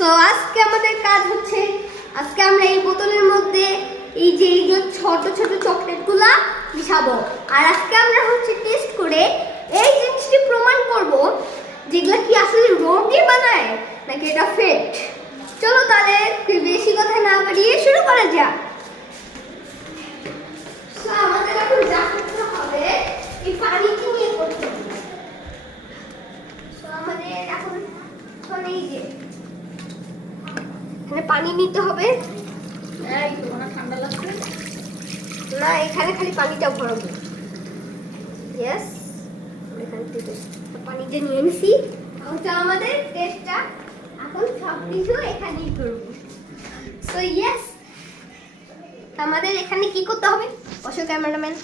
So আজকে আমাদের কাজ হচ্ছে, আজকে আমরা এই বোতলের মধ্যে এই যে এইগুলো ছোট ছোট চকলেটগুলা মিশাবো। আর আজকে আমরা হচ্ছে টেস্ট করে এই জিনিসটি প্রমাণ করব যেগুলা কি আসলে রং দিয়ে বানায় নাকি এটা ফেক। চলো তাহলে বেশি কথা না বাড়িয়ে শুরু করা যাক। সো আমাদের এখন যা করতে হবে এই পানিকে নিয়ে করতে হবে। সো আমাদের এখন এই যে এখানে পানি নিতে হবে। এই তোমার ঠান্ডা লাগছে না, এখানে খালি পানিটা ভরাবো। ইয়েস, এখান থেকে পানি যে নিয়ে নিছি। ওটা আমাদের টেস্টটা এখন সব কিছু এখানেই করব। সো ইয়েস, আমাদের এখানে কি করতে হবে অশোক ক্যামেরাম্যান?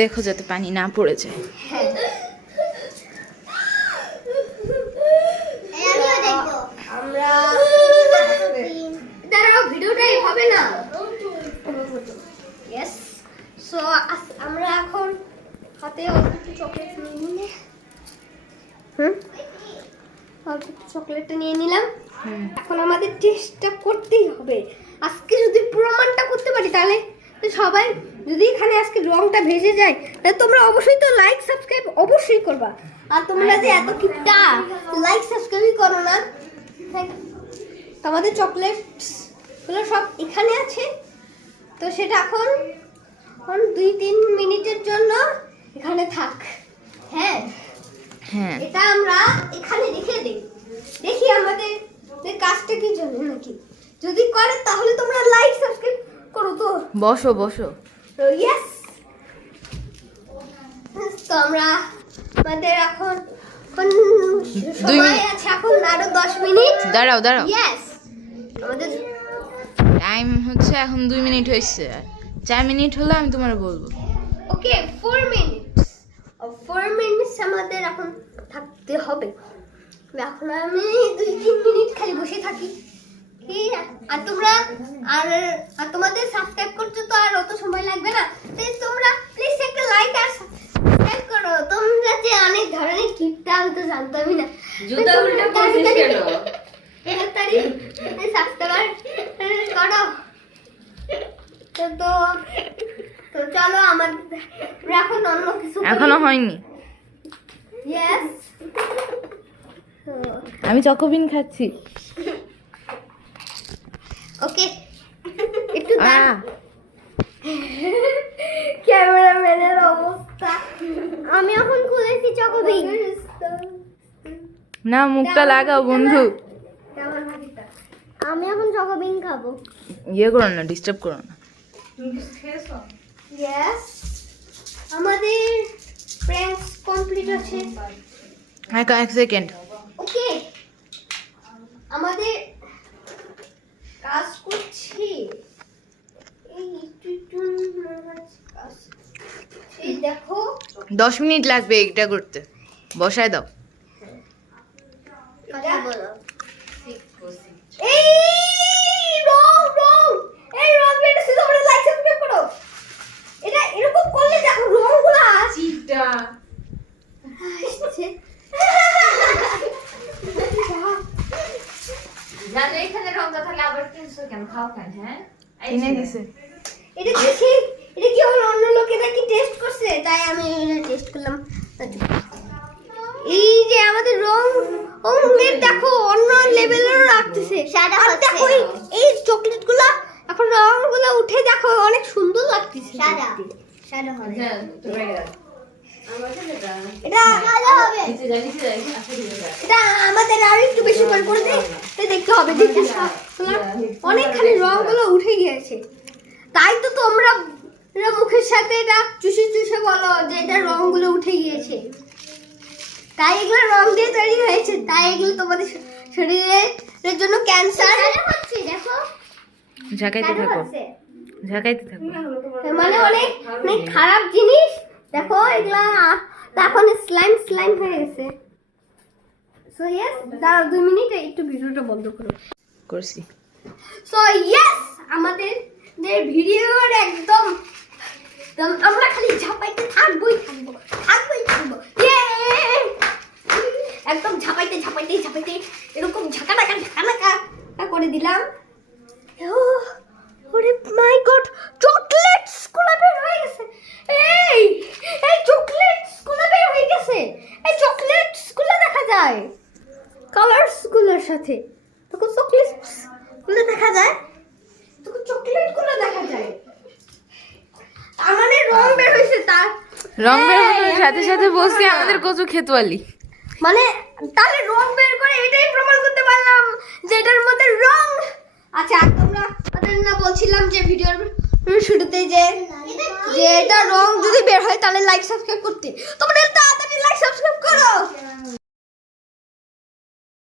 দেখো যাতে পানি না পড়ে যায়। হ্যাঁ, আমরা দাঁড়াও, ভিডিওটাই হবে না। ইয়েস, সো আমরা এখন হাতে অল্প একটু চকলেট নিয়ে নিলে অল্প একটু চকলেটটা নিয়ে নিলাম। এখন আমাদের টেস্টটা করতেই হবে। আজকে যদি প্রমাণটা করতে পারি তাহলে সবাই, যদি এখানে আজকে রংটা ভেসে যায় তাহলে তোমরা অবশ্যই তো লাইক সাবস্ক্রাইব অবশ্যই করবা। আর তোমরা যে এত কিপটা লাইক সাবস্ক্রাইব করো না। আমাদের চকলেটস গুলো সব এখানে আছে, তো সেটা এখন 2-3 মিনিটের জন্য এখানে থাক। হ্যাঁ হ্যাঁ, এটা আমরা এখানে রেখে দেই, দেখি আমাদের কাজটা কি চলে নাকি। যদি করে তাহলে তোমরা লাইক সাবস্ক্রাইব করো। তো বসো বসো। তো ইয়েস, তো আমরা আমাদের এখন সময় আছে এখন আরো 10 মিনিট। দাঁড়াও দাঁড়াও, ইয়েস, আমাদের টাইম হচ্ছে এখন 2 মিনিট হয়েছে। 4 মিনিট হলে আমি তোমার বলবো। ওকে 4 মিনিটস। 4 মিনিটস আমাদের এখন থাকতে হবে। এখন আমি 2-3 মিনিট খালি বসে থাকি। আর তোমরা আর তোমাদের সাবস্ক্রাইব করতে তো আর অত সময় লাগবে না, তাই তোমরা প্লিজ একটা লাইক আর সাবস্ক্রাইব করো। তোমরা যে অনেক ধরনের কিপটা, আমি তো জানতামই না। জুতা উল্টা পড়ছিস কেন? তাড়াতাড়ি সাবস্ক্রাইব করো। তো তো চলো আমাদের এখন অন্য কিছু এখনো হয়নি। ইয়েস, আমি চকোবিন খাচ্ছি। ওকে একটু ক্যামেরাম্যানের অবস্থা। আমি এখন খুলেছি চকোবিং। না, মুখটা লাগাও বন্ধু। আমি এখন চকোবিং খাবো। ইয়ে করো না, ডিস্টার্ব করো না। ইয়েস, আমাদের প্র্যাঙ্কস কমপ্লিট আছে। হ্যাঁ, 1 সেকেন্ড। ওকে, আমাদের কাজ করছি। এই দেখো 10 মিনিট লাগবে এটা করতে। বসায় দাও। এই রং বেরিয়েছে, তোমরা লাইক সাবস্ক্রাইব করো। এটা এরকম করলে দেখো রংগুলো চিটা আসছে। জানো এখানে রংটা তাহলে আবার কিনছো কেন? খাও কেন? হ্যাঁ, কিনে দিছে। এটা কি অন্য লোকেরা কি টেস্ট করছে তাই আমি এটা টেস্ট করলাম। এই যে আমাদের রঙের দেখো অন্য লেভেলেরও রাখতেছে। আর দেখো এই চকলেটগুলো এখন রংগুলো উঠে দেখো অনেক সুন্দর লাগতেছে। সাদা হবে। এটা ভালো হবে। এটা আমাদের আরো একটু বেশি করে দেখতে হবে। দেখতে অনেকখানি রংগুলো উঠে গিয়েছে, তাই তো তোমরা মুখের সাথে এটা চুষে বলো যে এটা রংগুলো উঠে গিয়েছে। তাই এগুলো রং দিয়ে তৈরি হয়েছে, তাই এগুলো তোমাদের শরীরের জন্য ক্যান্সার হচ্ছে। দেখো ঝাঁকাইতে থাকো, ঝাঁকাইতে থাকো। মানে অনেক খারাপ জিনিস। দেখো এগুলা এখন স্লাইম হয়ে গেছে। সো ইয়েস, দাঁড়াও 2 মিনিট একটু ভিডিওটা বন্ধ করো। করছি। সো ইয়েস, আমাদের ভিডিওর একদম আমরা খালি ঝাপাইতে থাকবো। একদম ঝাপাইতে এরকম ঝাঁকা করে দিলাম। ওরে মাই গড, চকলেটস গুলো বের হয়ে গেছে। এই এই চকলেটস গুলো বের হয়ে গেছে। এই চকলেটস গুলো দেখা যায় কালারস গুলোর সাথে। তখন চকলেটস গুলো দেখা যায়, তখন চকলেট গুলো দেখা যায়। আমাদের রং বের হয়েছে। তার রং বের হওয়ার সাথে সাথে বলছি আমাদের কচু খেতওয়ালি। মানে তাহলে রং বের করে এটাই প্রমাণ করতে পারলাম যে এটার মধ্যে রং। আচ্ছা, তোমরা না বলছিলাম যে ভিডিওর শুরুতে যে এটা রং যদি বের হয় তাহলে লাইক সাবস্ক্রাইব করতে। তোমরা তাড়াতাড়ি লাইক সাবস্ক্রাইব করো।